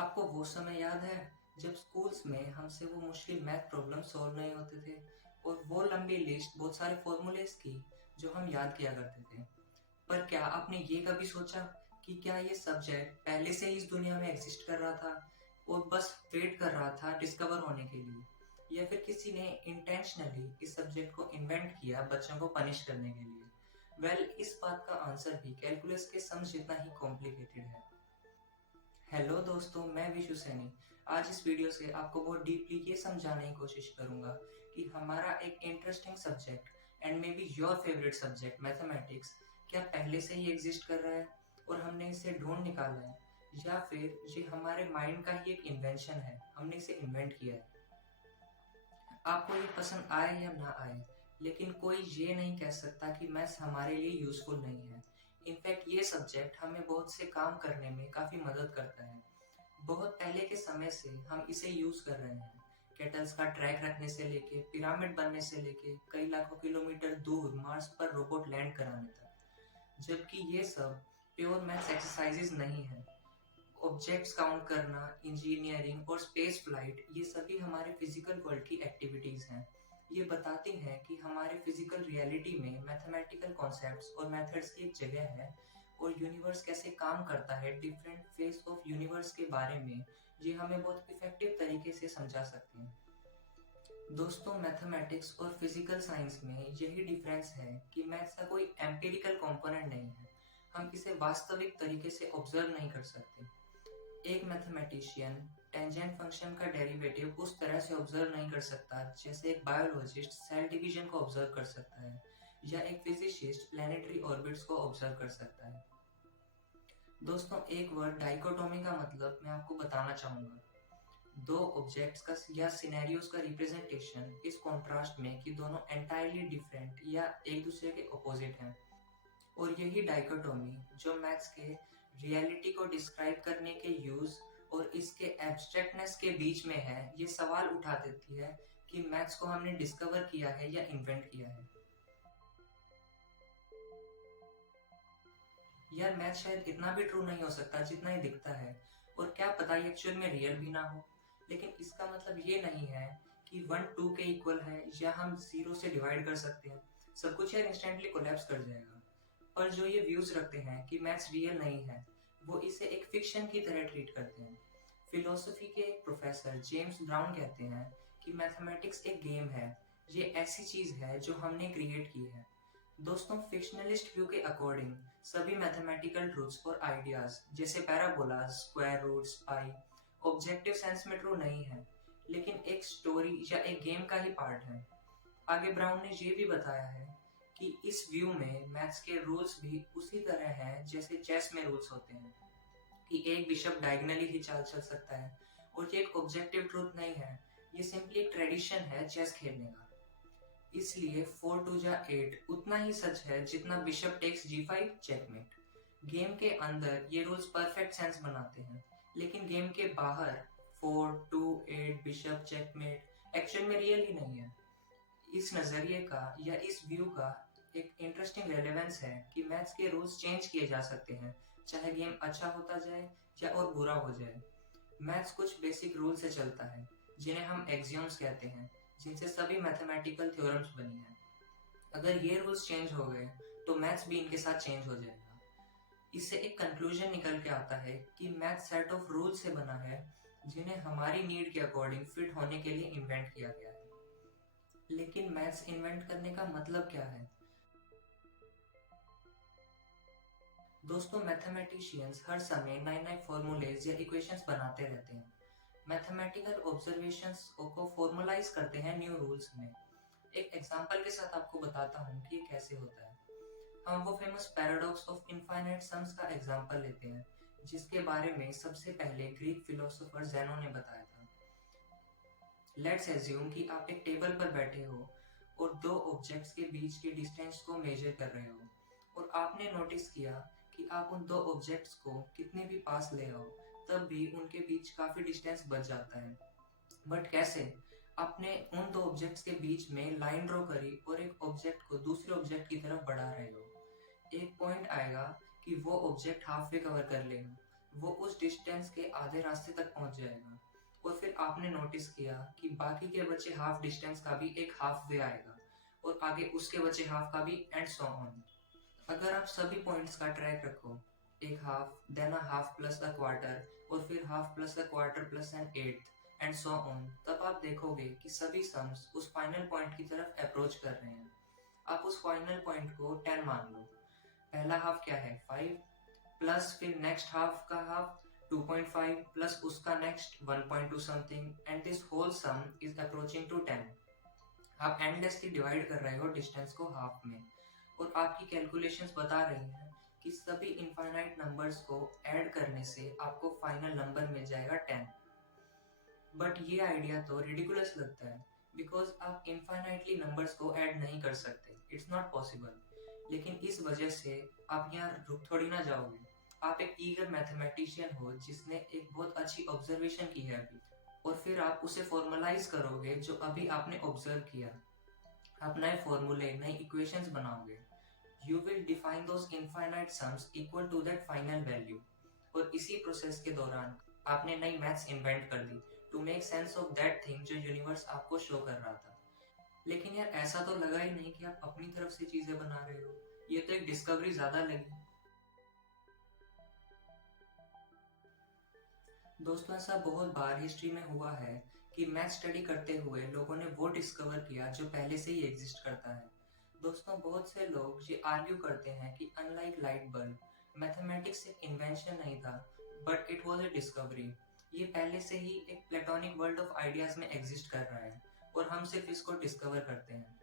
आपको वो समय याद है जब स्कूल्स में हमसे वो मुश्किल मैथ प्रॉब्लम सॉल्व नहीं होते थे और वो लंबी लिस्ट बहुत सारे फॉर्मूलेस की जो हम याद किया करते थे। पर क्या आपने ये कभी सोचा कि क्या ये सब्जेक्ट पहले से ही इस दुनिया में एग्जिस्ट कर रहा था और बस वेट कर रहा था डिस्कवर होने के लिए, या फिर किसी ने इंटेंशनली इस सब्जेक्ट को इन्वेंट किया बच्चों को पनिश करने के लिए? इस बात का आंसर भी कैलकुलस के सम जितना ही कॉम्प्लिकेटेड है। हेलो दोस्तों, मैं विशु सैनी। आज इस वीडियो से आपको बहुत डीपली ये समझाने की कोशिश करूंगा कि हमारा एक interesting subject and may be your favourite subject mathematics क्या पहले से ही एग्जिस्ट कर रहा है और हमने इसे ढूंढ निकाला है, या फिर ये हमारे माइंड का ही एक इन्वेंशन है, हमने इसे इन्वेंट किया है। आपको ये पसंद आए या ना आए, लेकिन कोई ये नहीं कह सकता कि मैथ्स हमारे लिए यूजफुल नहीं है। इनफैक्ट ये सब्जेक्ट हमें बहुत से काम करने में काफी मदद करता है। बहुत पहले के समय से हम इसे यूज कर रहे हैं। केटल्स का ट्रैक रखने से लेके पिरामिड बनने से लेके कई लाखों किलोमीटर दूर मार्स पर रोबोट लैंड कराने तक। जबकि ये सब प्योर मैथ्स एक्सरसाइजेज नहीं है। ऑब्जेक्ट्स काउंट करना, इंजीनियरिंग और स्पेस फ्लाइट, ये सभी हमारे फिजिकल वर्ल्ड की एक्टिविटीज हैं। ये बताती हैं कि हमारे फिजिकल रियलिटी में मैथमेटिकल कॉन्सेप्ट्स और मेथड्स की एक जगह है, और यूनिवर्स कैसे काम करता है, डिफरेंट फेस ऑफ यूनिवर्स के बारे में ये हमें बहुत इफेक्टिव तरीके से समझा सकते हैं। दोस्तों, मैथमेटिक्स और फिजिकल साइंस में यही डिफरेंस है कि मैथ्स का कोई एम्पिरिकल कंपोनेंट नहीं है। हम इसे वास्तविक तरीके से ऑब्जर्व नहीं कर सकते। एक मैथमेटिशियन टेंजेंट फंक्शन का डेरिवेटिव उस तरह से ऑब्जर्व नहीं कर सकता जैसे एक बायोलॉजिस्ट सेल डिवीजन को ऑब्जर्व कर सकता है, या एक फिजिसिस्ट प्लैनेटरी ऑर्बिट्स को ऑब्जर्व कर सकता है। दोस्तों, एक वर्ड डाइकोटोमी का मतलब मैं आपको बताना चाहूंगा। दो ऑब्जेक्ट्स का या सिनेरियोस का रिप्रेजेंटेशन इस कॉन्ट्रास्ट में कि दोनों एंटायरली डिफरेंट या एक दूसरे के ऑपोजिट हैं। और यही डाइकोटोमी जो मैथ्स के रियलिटी को डिस्क्राइब करने के यूज और इसके एब्स्ट्रैक्टनेस के बीच में है, ये सवाल उठा देती है कि मैथ्स को हमने डिस्कवर किया है या इन्वेंट किया है। यार, मैथ शायद इतना भी ट्रू नहीं हो सकता जितना ही दिखता है, और क्या पता ये एक्चुअल में रियल भी ना हो। लेकिन इसका मतलब ये नहीं है कि वन टू के इक्वल है या हम जीरो से डिवाइड कर सकते हैं। सब कुछ यार इंस्टेंटली कोलैप्स कर जाएगा। पर जो ये व्यूज रखते हैं कि मैथ्स रियल नहीं है, वो इसे एक फिक्शन की तरह ट्रीट करते हैं। फिलोसफी के एक प्रोफेसर जेम्स ब्राउन कहते हैं कि मैथमेटिक्स एक गेम है। ये ऐसी चीज है जो हमने क्रिएट की है। दोस्तों, फिक्शनलिस्ट व्यू के अकॉर्डिंग सभी मैथमेटिकल ट्रूथ्स और आइडियाज जैसे पैराबोलास, स्क्वायर रूट्स, पाई ऑब्जेक्टिव सेंस में ट्रू नहीं है, लेकिन एक स्टोरी या एक गेम का ही पार्ट है। आगे ब्राउन ने ये भी बताया है कि इस व्यू में मैथ्स के रूल्स भी उसी तरह हैं जैसे चेस में रूल्स होते हैं, कि एक बिशप डायगोनली ही चाल चल सकता है, और ये एक ऑब्जेक्टिव ट्रूथ नहीं है। ये सिंपली एक ट्रेडिशन है चेस खेलने का। इसलिए 4 2 जा 8 उतना ही सच है जितना bishop takes G5 checkmate. Game के अंदर ये रूल्स परफेक्ट सेंस बनाते हैं, लेकिन गेम के बाहर 4 2 8 बिशप चेकमेट एक्चुअल में रियल ही नहीं है। इस नजरिए का या इस व्यू का एक इंटरेस्टिंग रेलेवेंस है कि मैथ्स के रूल्स चेंज किए जा सकते हैं, चाहे गेम अच्छा होता जाए या और बुरा हो जाए। मैथ्स कुछ बेसिक रूल से चलता है जिन्हें हम एक्सियोम्स कहते हैं, जिनसे सभी मैथमेटिकल थ्योरम्स बनी हैं। अगर ये रूल्स चेंज हो गए तो मैथ्स भी इनके साथ चेंज हो जाएगा। इससे एक कंक्लूजन निकल के आता है कि मैथ सेट ऑफ रूल से बना है जिन्हें हमारी नीड के अकॉर्डिंग फिट होने के लिए इन्वेंट किया गया है। लेकिन मैथ्स इन्वेंट करने का मतलब क्या है? दोस्तों, मैथमेटिशियंस हर समय नए नए फॉर्मूलेज या इक्वेशंस बनाते रहते हैं। मैथमेटिकल ऑब्जर्वेशंस को फॉर्मलाइज करते हैं न्यू रूल्स में। एक एग्जांपल के साथ आपको बताता हूँ कि ये कैसे होता है। हम वो famous paradox of infinite sums का एग्जांपल लेते हैं, जिसके बारे में सबसे पहले ग्रीक फिलोसोफर ज़ेनो ने बताया था। लेट्स एज्यूम कि आप एक टेबल पर बैठे हो और दो ऑब्जेक्ट्स के बीच के डिस्टेंस को मेजर कर रहे हो, और आपने नोटिस किया कि आप उन दो ऑब्जेक्ट्स को कितने भी पास ले आओ, तब भी उनके बीच काफी डिस्टेंस बच जाता है। बट कैसे? आपने उन दो ऑब्जेक्ट्स के बीच में लाइन ड्रॉ करी और एक ऑब्जेक्ट को दूसरे ऑब्जेक्ट की तरफ बढ़ा रहे हो। एक पॉइंट आएगा कि वो ऑब्जेक्ट हाफ वे कवर कर लेगा, वो उस डिस्टेंस के आधे रास्ते तक पहुंच जाएगा और फिर आपने नोटिस किया कि बाकी के बचे हाफ डिस्टेंस का भी एक हाफ वे आएगा और आगे उसके बचे हाफ का भी, एंड सो ऑन। अगर आप सभी पॉइंट्स का ट्रैक रखो, एक half, then a half plus a quarter, और फिर half plus a quarter plus an eighth and so on, तब आप देखोगे कि सभी सम्स उस फाइनल पॉइंट की तरफ अप्रोच कर रहे हैं। आप उस फाइनल पॉइंट को 10 मान लो। पहला हाफ क्या है, 5, प्लस फिर नेक्स्ट हाफ का हाफ 2.5, प्लस उसका next 1.2 something, and this whole sum is approaching to 10। आप एंडलेसली डिवाइड कर रहे हो डिस्टेंस को हाफ में, और आपकी कैलकुलेशंस बता रही हैं कि सभी इनफाइनाइट नंबर्स को ऐड करने से आपको फाइनल नंबर मिल जाएगा 10। बट ये आइडिया तो रिडिकुलस लगता है, बिकॉज आप इनफाइनाइटली नंबर्स को ऐड नहीं कर सकते, इट्स नॉट पॉसिबल। लेकिन इस वजह से आप यहाँ रुक थोड़ी ना जाओगे। आप एक ईगर मैथमेटिशियन हो जिसने एक बहुत अच्छी ऑब्जर्वेशन की है अभी, और फिर आप उसे फॉर्मलाइज करोगे जो अभी आपने ऑब्जर्व किया। आप नए फॉर्मूले, नई इक्वेशंस बनाओगे। You will define those infinite sums equal to that final value. और इसी प्रोसेस के दौरान आपने नई मैथ्स इन्वेंट कर दी to make sense of that thing जो यूनिवर्स आपको शो कर रहा था। लेकिन यार ऐसा तो लगा ही नहीं कि आप अपनी तरफ से चीजें बना रहे हो, ये तो एक डिस्कवरी ज्यादा लगी। दोस्तों, ऐसा बहुत बार हिस्ट्री में हुआ है कि मैथ स्टडी करते हुए लोगों ने वो डिस्कवर किया जो पहले से ही एग्जिस्ट करता है। दोस्तों, बहुत से लोग ये आर्ग्यू करते हैं कि अनलाइक लाइट बल्ब, मैथमेटिक्स एक इन्वेंशन नहीं था, but it was a discovery. ये पहले से ही एक प्लेटोनिक वर्ल्ड ऑफ आइडियाज में एग्जिस्ट कर रहा है और हम सिर्फ इसको डिस्कवर करते हैं।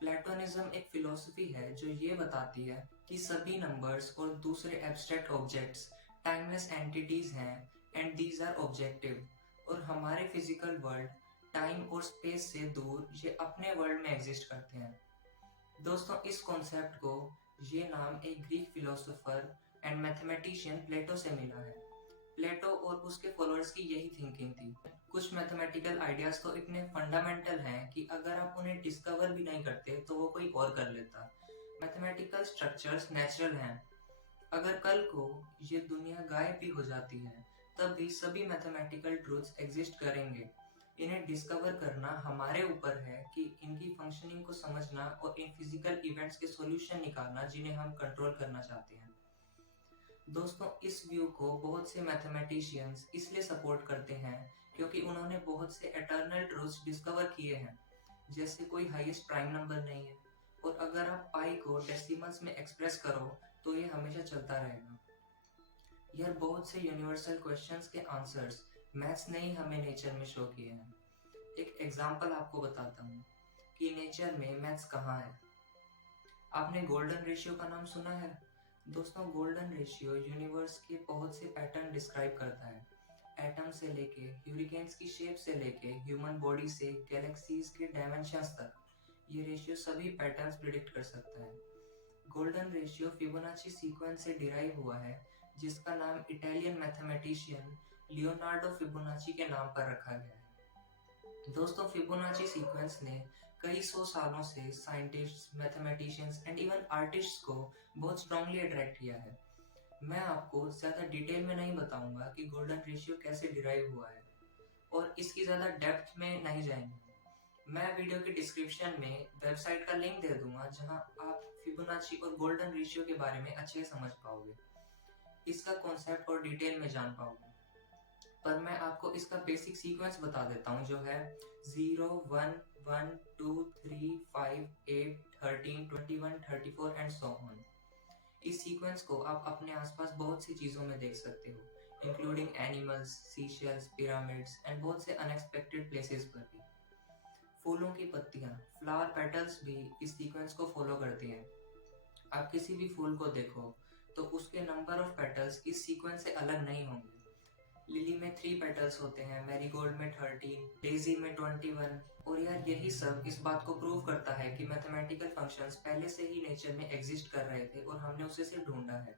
प्लेटोनिज्म एक फिलॉसफी है जो ये बताती है कि सभी नंबर्स और दूसरे एब्स्ट्रैक्ट ऑब्जेक्ट्स टाइमलेस एंटिटीज हैं, एंड दीज आर ऑब्जेक्टिव। और हमारे फिजिकल वर्ल्ड टाइम और स्पेस से दूर ये अपने वर्ल्ड में एग्जिस्ट करते हैं। दोस्तों, इस कॉन्सेप्ट को ये नाम एक ग्रीक फिलोसोफर एंड मैथमेटिशियन प्लेटो से मिला है। प्लेटो और उसके फॉलोअर्स की यही थिंकिंग थी। कुछ मैथमेटिकल आइडियाज तो इतने फंडामेंटल हैं कि अगर आप उन्हें डिस्कवर भी नहीं करते तो वो कोई और कर लेता। मैथमेटिकल स्ट्रक्चर्स नेचुरल हैं। अगर कल को ये दुनिया गायब भी हो जाती है तब भी सभी मैथमेटिकल ट्रूथ्स एग्जिस्ट करेंगे। इन्हें डिस्कवर करना हमारे ऊपर है कि इनकी फंक्शनिंग को समझना और इन फिजिकल इवेंट्स के सॉल्यूशन निकालना जिन्हें हम कंट्रोल करना चाहते हैं। दोस्तों, इस व्यू को बहुत से मैथमेटिशियंस इसलिए सपोर्ट करते हैं क्योंकि उन्होंने बहुत से एटर्नल ट्रूथ्स डिस्कवर किए हैं, जैसे कोई हाईएस्ट प्राइम नंबर नहीं है, और अगर आप पाई को डेसिमल्स में एक्सप्रेस करो तो ये हमेशा चलता रहेगा। यार, बहुत से यूनिवर्सल क्वेश्चंस के आंसर्स मैथ्स ने ही हमें नेचर में शो किए हैं। एक एग्जांपल आपको बताता हूँ कि नेचर में मैथ्स कहाँ है। आपने गोल्डन रेशियो का नाम सुना है? दोस्तों, गोल्डन रेशियो यूनिवर्स के बहुत से पैटर्न डिस्क्राइब करता है। एटम से लेके ह्यूरिकेन्स की शेप से लेके ह्यूमन बॉडी से गैलेक्सीज के डायमेंशंस तक, ये रेशियो सभी पैटर्न्स प्रिडिक्ट कर सकता है। गोल्डन रेशियो फिबोनाची सीक्वेंस से डिराइव हुआ है, जिसका नाम इटालियन मैथमेटिशियन लियोनार्डो फिबोनाची के नाम पर रखा गया है। दोस्तों, फिबोनाची सीक्वेंस ने कई सौ सालों से scientists, mathematicians and even artists को बहुत स्ट्रांगली अट्रैक्ट किया है। मैं आपको ज़्यादा डिटेल में नहीं बताऊंगा कि गोल्डन रेशियो कैसे डिराइव हुआ है, और इसकी ज़्यादा डेप्थ में नहीं जाएंगे। मैं वीडियो के डिस्क्रिप्शन में वेबसाइट का लिंक दे दूंगा जहां आप फिबोनाची और गोल्डन रेशियो के बारे में अच्छे से समझ पाओगे, इसका कॉन्सेप्ट और डिटेल में जान पाओगे। पर मैं आपको इसका बेसिक सीक्वेंस बता देता हूँ, जो है 0 1 1 2 3 5 8 13 21 34 एंड सो ऑन। इस सीक्वेंस को आप अपने आसपास बहुत सी चीज़ों में देख सकते हो, including animals, seashells, pyramids and बहुत से अनएक्सपेक्टेड प्लेसेस पर भी। फूलों की पत्तियां, फ्लावर पेटल्स भी इस सीक्वेंस को फॉलो करती हैं। आप किसी भी फूल को देखो तो उसके नंबर ऑफ पेटल्स इस सीक्वेंस से अलग नहीं होंगे। लिली में 3 पेटल्स होते हैं, मैरीगोल्ड में 13, डेजी में 21। और यार, यही सब इस बात को प्रूव करता है कि मैथमेटिकल फंक्शंस पहले से ही नेचर में एग्जिस्ट कर रहे थे और हमने उसे सिर्फ ढूंढा है।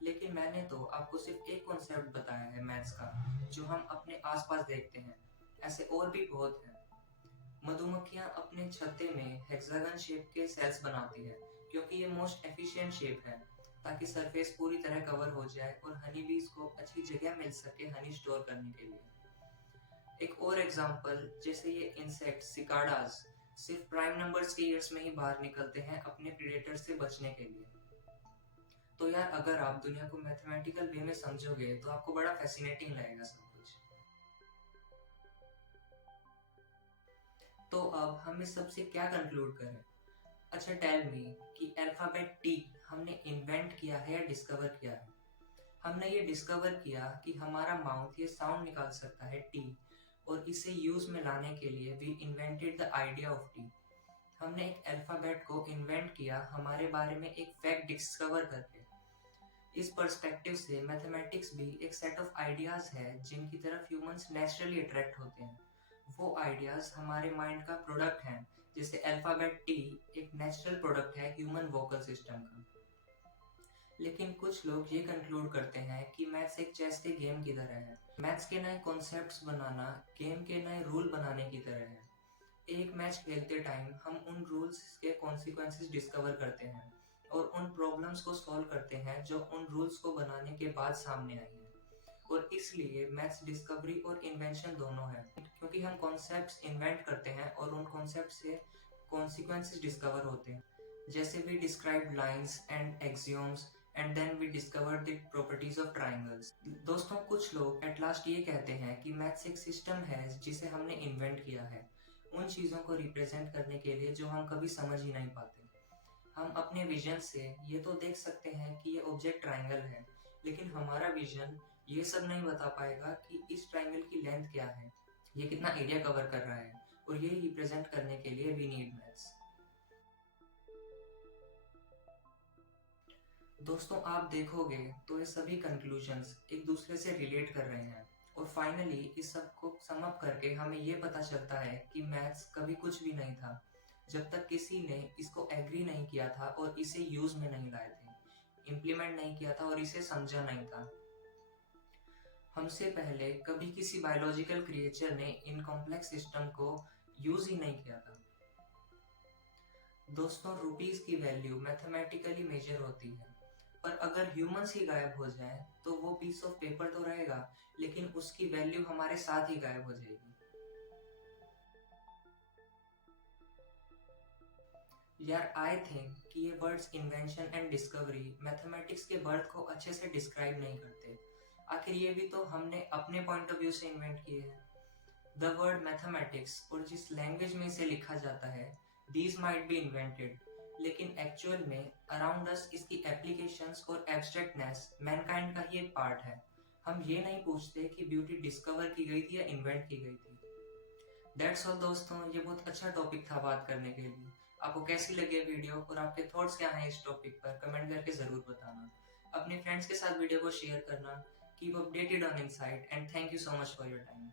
लेकिन मैंने तो आपको सिर्फ एक कॉन्सेप्ट बताया है मैथ्स का, जो हम अपने आसपास देखते हैं। ऐसे और भी बहुत हैं। मधुमक्खियां अपने छत्ते में हेक्सागन शेप के सेल्स बनाती है क्योंकि ये मोस्ट एफिशिएंट शेप है। ताकि सरफेस पूरी तरह कवर हो जाए और हनी बीज को अच्छी जगह मिल सके हनी स्टोर करने के लिए। एक और एग्जांपल, जैसे ये इंसेक्ट सिकाडास सिर्फ प्राइम नंबर्स के ईयर्स में ही बाहर निकलते हैं अपने प्रेडेटर से बचने के लिए। तो यार, अगर आप दुनिया को मैथमेटिकल वे में समझोगे तो आपको बड़ा फैसिनेटिंग लगेगा सब कुछ। तो अब हम इस सब से क्या कंक्लूड करें? अच्छा, टेल मी कि अल्फाबेट टी हमने इन्वेंट किया है या डिस्कवर किया है? हमने ये डिस्कवर किया कि हमारा माउथ ये साउंड निकाल सकता है टी, और इसे यूज में लाने के लिए we invented the idea of T. हमने एक अल्फाबेट को इन्वेंट किया हमारे बारे में एक फैक्ट डिस्कवर करके। इस पर्सपेक्टिव से मैथमेटिक्स भी एक सेट ऑफ आइडियाज है जिनकी तरफ ह्यूमंस नेचुरली अट्रैक्ट होते हैं। वो आइडियाज हमारे माइंड का प्रोडक्ट हैं, जैसे अल्फाबेट टी एक नेचुरल प्रोडक्ट है ह्यूमन वोकल सिस्टम का। लेकिन कुछ लोग ये कंक्लूड करते हैं कि मैथ्स एक चेस के गेम की तरह है। मैथ्स के नए कॉन्सेप्ट्स बनाना गेम के नए रूल बनाने की तरह है। एक मैच खेलते टाइम हम उन रूल्स के कॉन्सिक्वेंसेस डिस्कवर करते हैं और उन प्रॉब्लम्स को सॉल्व करते हैं जो उन रूल्स को बनाने के बाद सामने आई हैं। और इसलिए मैथ्स डिस्कवरी और इन्वेंशन दोनों है, क्योंकि हम कॉन्सेप्ट्स इन्वेंट करते हैं और उन कॉन्सेप्ट से कॉन्सिक्वेंसेस डिस्कवर होते हैं। जैसे we describe lines and axioms and then we discover the properties of triangles. दोस्तों, कुछ लोग एट लास्ट ये कहते हैं कि मैथ्स एक सिस्टम है जिसे हमने इन्वेंट किया है उन चीज़ों को रिप्रेजेंट करने के लिए जो हम कभी समझ ही नहीं पाते। हम अपने विजन से ये तो देख सकते हैं कि ये ऑब्जेक्ट ट्राइंगल है, लेकिन हमारा विजन ये सब नहीं बता पाएगा कि इस ट्राइंगल की लेंथ क्या है, ये कितना एरिया कवर कर रहा है, और ये रिप्रेजेंट करने के लिए वी नीड मैथ्स। दोस्तों, आप देखोगे तो ये सभी कंक्लूजन्स एक दूसरे से रिलेट कर रहे हैं, और फाइनली इस सब को सम अप करके हमें ये पता चलता है कि मैथ्स कभी कुछ भी नहीं था जब तक किसी ने इसको एग्री नहीं किया था और इसे यूज में नहीं लाए थे, इम्प्लीमेंट नहीं किया था और इसे समझा नहीं था। हमसे पहले कभी किसी बायोलॉजिकल क्रिएचर ने इन कॉम्प्लेक्स सिस्टम को यूज ही नहीं किया था। दोस्तों, रुपीस की वैल्यू मैथमेटिकली मेजर होती है, पर अगर ह्यूमंस ही गायब हो जाए तो वो पीस ऑफ पेपर तो रहेगा, लेकिन उसकी वैल्यू हमारे साथ ही गायब हो जाएगी। यार, आई थिंक कि ये words invention and discovery mathematics के बर्थ को अच्छे से डिस्क्राइब नहीं करते। आखिर ये भी तो हमने अपने पॉइंट ऑफ व्यू से इन्वेंट किए हैं। द वर्ड मैथमेटिक्स और जिस लैंग्वेज में इसे लिखा जाता है, दीज माइट बी इन्वेंटेड, लेकिन एक्चुअल में अराउंड अस इसकी एप्लीकेशंस और एब्स्ट्रैक्टनेस मैनकाइंड का ही एक पार्ट है। हम ये नहीं पूछते कि ब्यूटी डिस्कवर की गई थी या इन्वेंट की गई थी। दैट्स ऑल दोस्तों, ये बहुत अच्छा टॉपिक था बात करने के लिए। आपको कैसी लगी वीडियो और आपके थॉट्स क्या हैं इस टॉपिक पर, कमेंट करके जरूर बताना। अपने फ्रेंड्स के साथ वीडियो को शेयर करना। Keep updated on insight and thank you so much for your time.